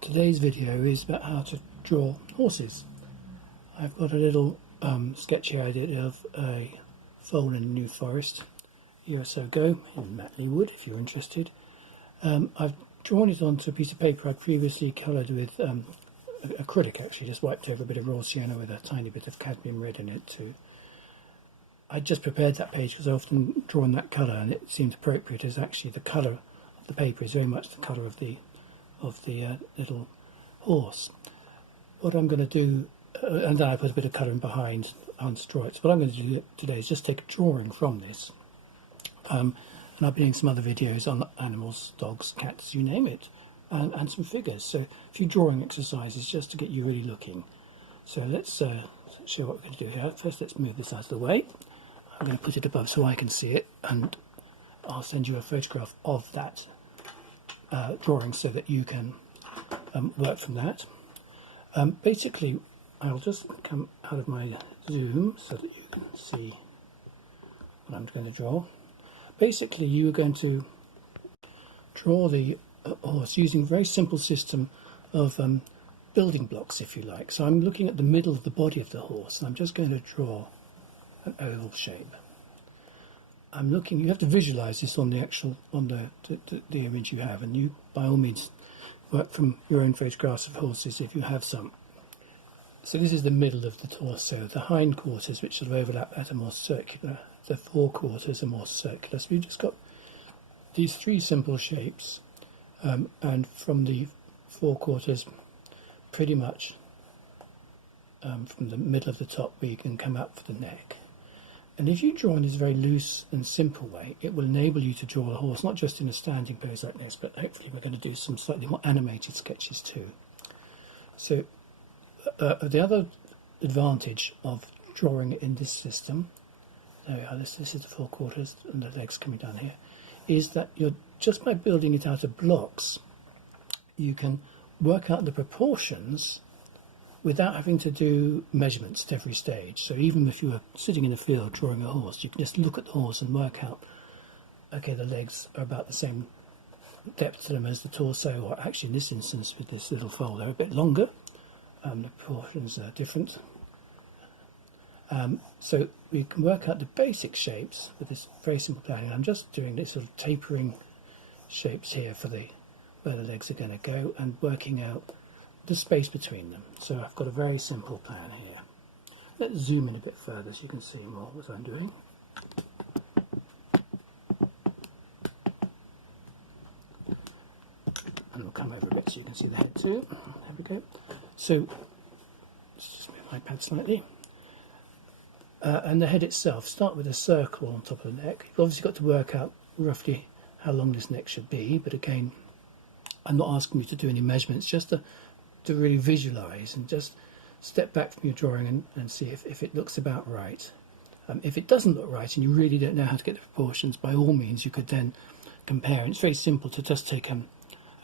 Today's video is about how to draw horses. I've got a little sketch here I did of a foal in the New Forest a year or so ago in Matley Wood, if you're interested. I've drawn it onto a piece of paper I'd previously coloured with acrylic, actually, just wiped over a bit of raw sienna with a tiny bit of cadmium red in it too. I just prepared that page because I often draw in that colour, and it seemed appropriate as actually the colour of the paper is very much the colour of the little horse. What I'm going to do, and then I put a bit of colour in behind to draw it. So what I'm going to do today is just take a drawing from this. And I've been doing some other videos on animals, dogs, cats, you name it, and some figures. So a few drawing exercises just to get you really looking. So let's show what we're going to do here. First, let's move this out of the way. I'm going to put it above so I can see it, and I'll send you a photograph of that drawing so that you can work from that. Basically, I'll just come out of my zoom so that you can see what I'm going to draw. Basically, you are going to draw the horse using a very simple system of building blocks, if you like. So I'm looking at the middle of the body of the horse, and I'm just going to draw an oval shape. I'm looking. You have to visualize this on the actual the image you have, and you by all means work from your own photographs of horses if you have some. So this is the middle of the torso. The hind quarters, which sort of overlap that, are more circular. The forequarters are more circular. So we've just got these three simple shapes, and from the forequarters, pretty much from the middle of the top, we can come up for the neck. And if you draw in this very loose and simple way, it will enable you to draw a horse, not just in a standing pose like this, but hopefully we're going to do some slightly more animated sketches too. So the other advantage of drawing in this system, there we are, this is the forequarters and the legs coming down here, is that you're just by building it out of blocks, you can work out the proportions without having to do measurements at every stage. So even if you were sitting in a field drawing a horse, you can just look at the horse and work out, okay, the legs are about the same depth to them as the torso, or actually in this instance with this little foal they're a bit longer. The proportions are different. So we can work out the basic shapes with this very simple planning. I'm just doing this sort of tapering shapes here for where the legs are going to go, and working out the space between them. So I've got a very simple plan here. Let's zoom in a bit further so you can see more what I'm doing. And we'll come over a bit so you can see the head too. There we go. So let's just move my pad slightly. And the head itself, start with a circle on top of the neck. You've obviously got to work out roughly how long this neck should be, but again, I'm not asking you to do any measurements, just to really visualise and just step back from your drawing and see if it looks about right. If it doesn't look right and you really don't know how to get the proportions, by all means you could then compare. And it's very simple to just take a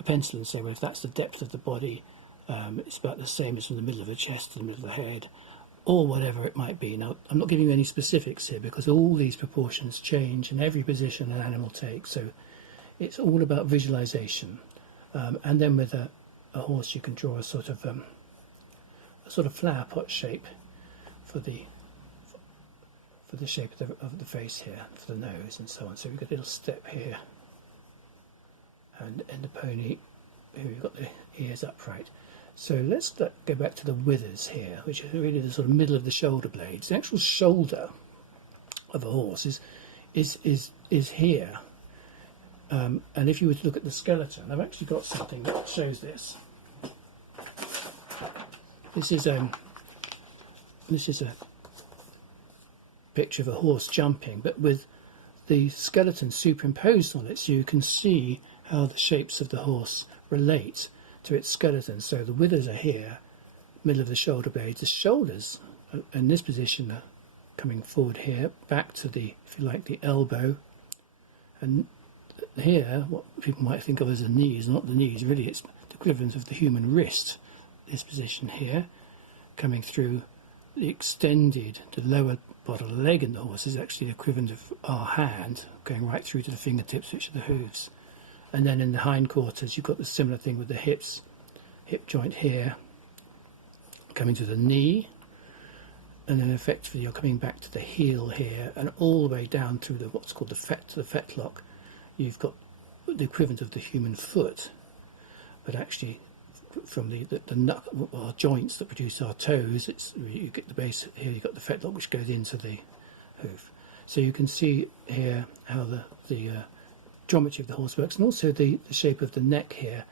pencil and say, well, if that's the depth of the body, it's about the same as from the middle of the chest to the middle of the head, or whatever it might be. Now, I'm not giving you any specifics here because all these proportions change in every position an animal takes, so it's all about visualisation. And then with a horse, you can draw a sort of flower pot shape for the shape of the face here, for the nose and so on. So we've got a little step here, and the pony here we've got the ears upright. So let's go back to the withers here, which is really the sort of middle of the shoulder blades. The actual shoulder of a horse is here. And if you were to look at the skeleton, I've actually got something that shows this. This is a picture of a horse jumping, but with the skeleton superimposed on it, so you can see how the shapes of the horse relate to its skeleton. So the withers are here, middle of the shoulder blades. The shoulders in this position are coming forward here, back to the, if you like, the elbow, and here what people might think of as the knees, not the knees, really it's the equivalent of the human wrist. This position here, coming through the extended, the lower part of the leg in the horse is actually the equivalent of our hand, going right through to the fingertips, which are the hooves. And then in the hindquarters, you've got the similar thing with the hips hip joint here, coming to the knee, and then effectively you're coming back to the heel here, and all the way down through the what's called the fetlock. You've got the equivalent of the human foot, but actually from our joints that produce our toes, you get the base here. You've got the fetlock which goes into the hoof. So you can see here how the geometry of the horse works, and also the shape of the neck here,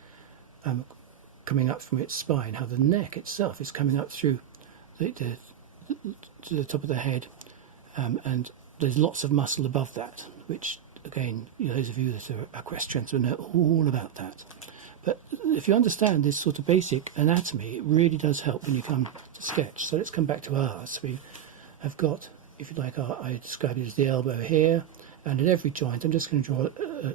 coming up from its spine. How the neck itself is coming up through to the top of the head, and there's lots of muscle above that, which again, those of you that are equestrians will know all about that. But if you understand this sort of basic anatomy, it really does help when you come to sketch. So let's come back to ours. We have got, if you like, I describe it as the elbow here, and at every joint I'm just going to draw a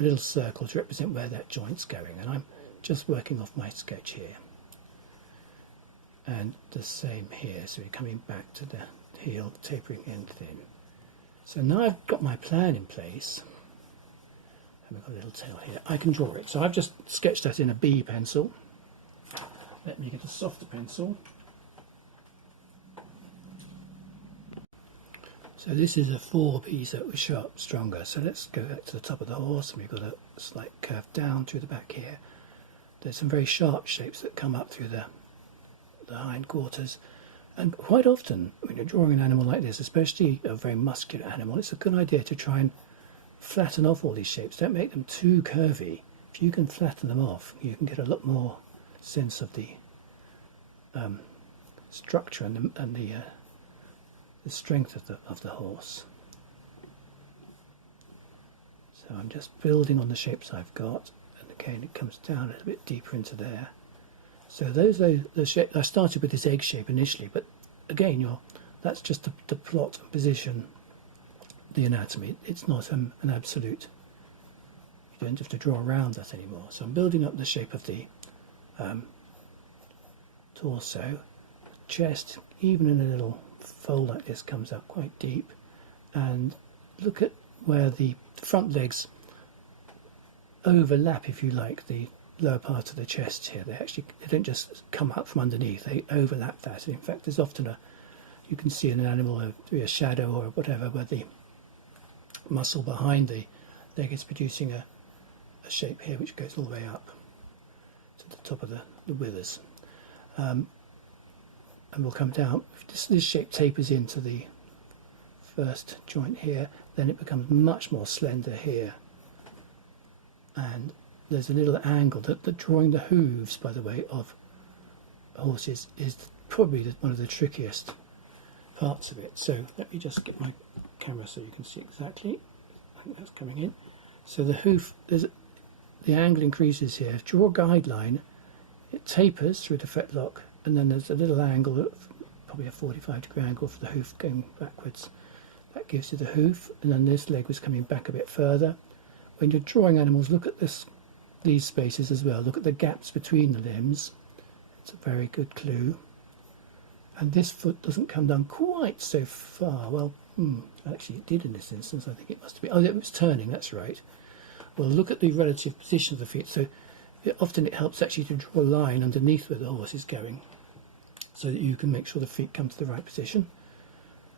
little circle to represent where that joint's going, and I'm just working off my sketch here. And the same here, so we're coming back to the heel, tapering end thin. So now I've got my plan in place, and we've got a little tail here. I can draw it. So I've just sketched that in a B pencil. Let me get a softer pencil. So this is a 4B, so it was sharp, stronger. So let's go back to the top of the horse, and we've got a slight curve down through the back here. There's some very sharp shapes that come up through the hind quarters. And quite often, when you're drawing an animal like this, especially a very muscular animal, it's a good idea to try and flatten off all these shapes. Don't make them too curvy. If you can flatten them off, you can get a lot more sense of the structure and the strength of the horse. So I'm just building on the shapes I've got, and again it comes down a little bit deeper into there. So those are the shape. I started with this egg shape initially, but again, that's just to plot and position the anatomy. It's not an absolute. You don't have to draw around that anymore. So I'm building up the shape of the torso, chest, even in a little fold like this, comes up quite deep, and look at where the front legs overlap, if you like, the lower part of the chest here. They don't just come up from underneath, they overlap that. And in fact, there's often you can see in an animal a shadow or whatever where the muscle behind the leg is producing a shape here which goes all the way up to the top of the withers. And we'll come down. If this shape tapers into the first joint here, then it becomes much more slender here. And there's a little angle that drawing the hooves, by the way, of horses is probably one of the trickiest parts of it. So let me just get my camera so you can see exactly. I think that's coming in. So the hoof, the angle increases here. Draw a guideline, it tapers through the fetlock, and then there's a little angle, probably a 45-degree angle for the hoof going backwards. That gives you the hoof, and then this leg was coming back a bit further. When you're drawing animals, look at these spaces as well. Look at the gaps between the limbs. It's a very good clue. And this foot doesn't come down quite so far. Well, actually it did in this instance. I think it must have been. Oh, it was turning, that's right. Well, look at the relative position of the feet. So often it helps actually to draw a line underneath where the horse is going, so that you can make sure the feet come to the right position.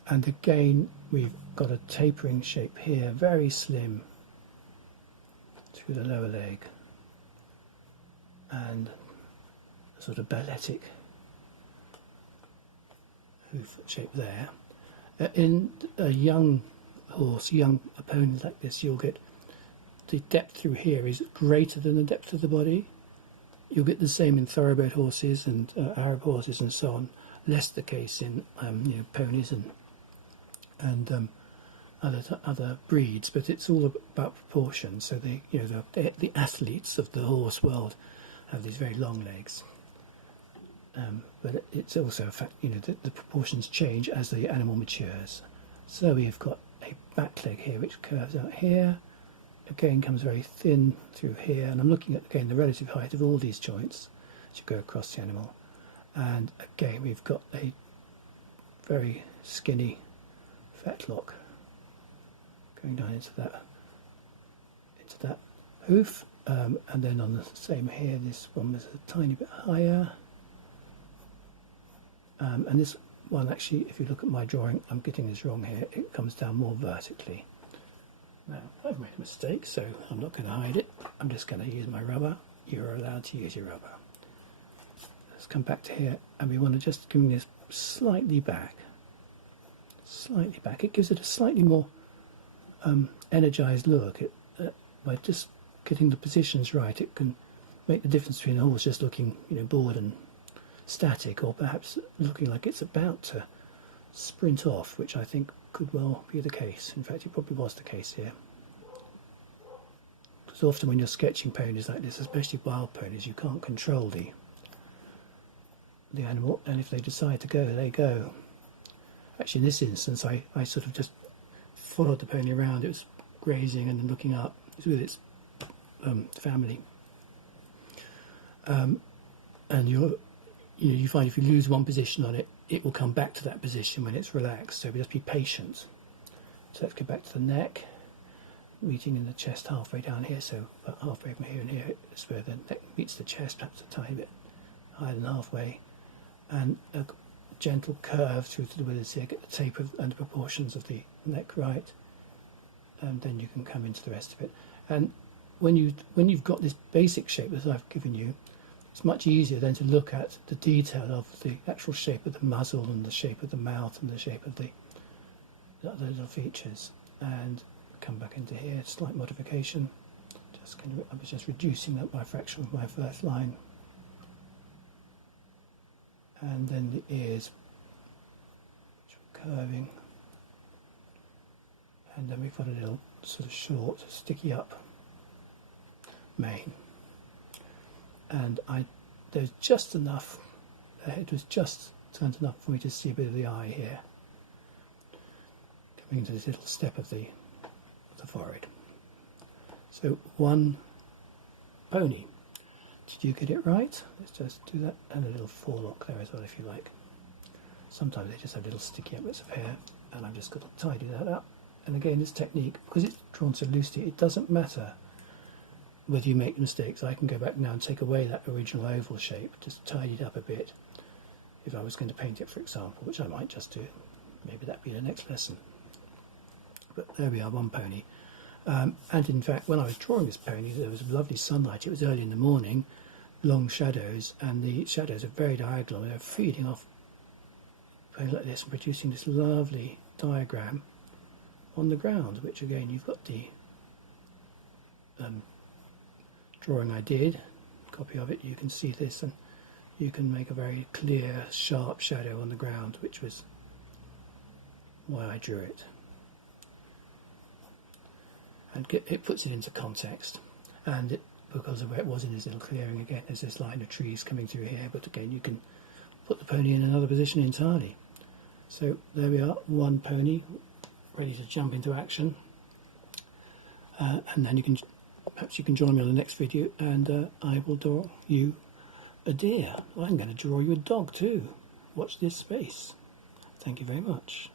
And again, we've got a tapering shape here, very slim, through the lower leg, and a sort of balletic hoof shape there. In a young horse, young opponent like this, you'll get the depth through here is greater than the depth of the body. You'll get the same in thoroughbred horses and Arab horses and so on. Less the case in ponies and other breeds, but it's all about proportion. So the athletes of the horse world have these very long legs, but it's also a fact the proportions change as the animal matures. So we've got a back leg here which curves out here, again comes very thin through here, and I'm looking at again the relative height of all these joints as you go across the animal, and again we've got a very skinny fetlock going down into that hoof, and then on the same here, this one was a tiny bit higher, and this one actually, if you look at my drawing, I'm getting this wrong here, it comes down more vertically. Now I've made a mistake, so I'm not going to hide it, I'm just going to use my rubber. You're allowed to use your rubber. Let's come back to here, and we want to just bring this slightly back. Slightly back. It gives it a slightly more energized look. By just getting the positions right, it can make the difference between a horse just looking, bored and static, or perhaps looking like it's about to sprint off, which I think could well be the case. In fact, it probably was the case here. Because often when you're sketching ponies like this, especially wild ponies, you can't control the animal, and if they decide to go, they go. Actually, in this instance, I sort of just followed the pony around. It was grazing and then looking up. It's with its family. And you find if you lose one position on it, it will come back to that position when it's relaxed. So just be patient. So let's go back to the neck, meeting in the chest halfway down here. So about halfway from here and here is where the neck meets the chest, perhaps a tiny bit higher than halfway, and a gentle curve through to the withers here. Get the tape and the proportions of the neck right, and then you can come into the rest of it. And when you've got this basic shape that I've given you, it's much easier then to look at the detail of the actual shape of the muzzle and the shape of the mouth and the shape of the other little features. And come back into here, slight modification. I was just reducing that by a fraction of my first line. And then the ears, which are curving. And then we've got a little sort of short, sticky up mane. And there's just enough, the head was just turned enough for me to see a bit of the eye here, coming into this little step of the forehead. So one pony. Did you get it right? Let's just do that, and a little forelock there as well if you like. Sometimes they just have little sticky up bits of hair, and I've just got to tidy that up. And again, this technique, because it's drawn so loosely, it doesn't matter whether you make mistakes. I can go back now and take away that original oval shape, just tidy it up a bit. If I was going to paint it, for example, which I might just do, maybe that'd be the next lesson. But there we are, one pony. And in fact, when I was drawing this pony, there was lovely sunlight. It was early in the morning, long shadows, and the shadows are very diagonal. They're feeding off a pony like this and producing this lovely diagram on the ground, which again, you've got the drawing I did, copy of it. You can see this, and you can make a very clear, sharp shadow on the ground, which was why I drew it. And it puts it into context, and because of where it was in this little clearing, again there's this line of trees coming through here, but again you can put the pony in another position entirely. So there we are, one pony ready to jump into action, and then perhaps you can join me on the next video, and I will draw you a deer. I'm going to draw you a dog too. Watch this space. Thank you very much.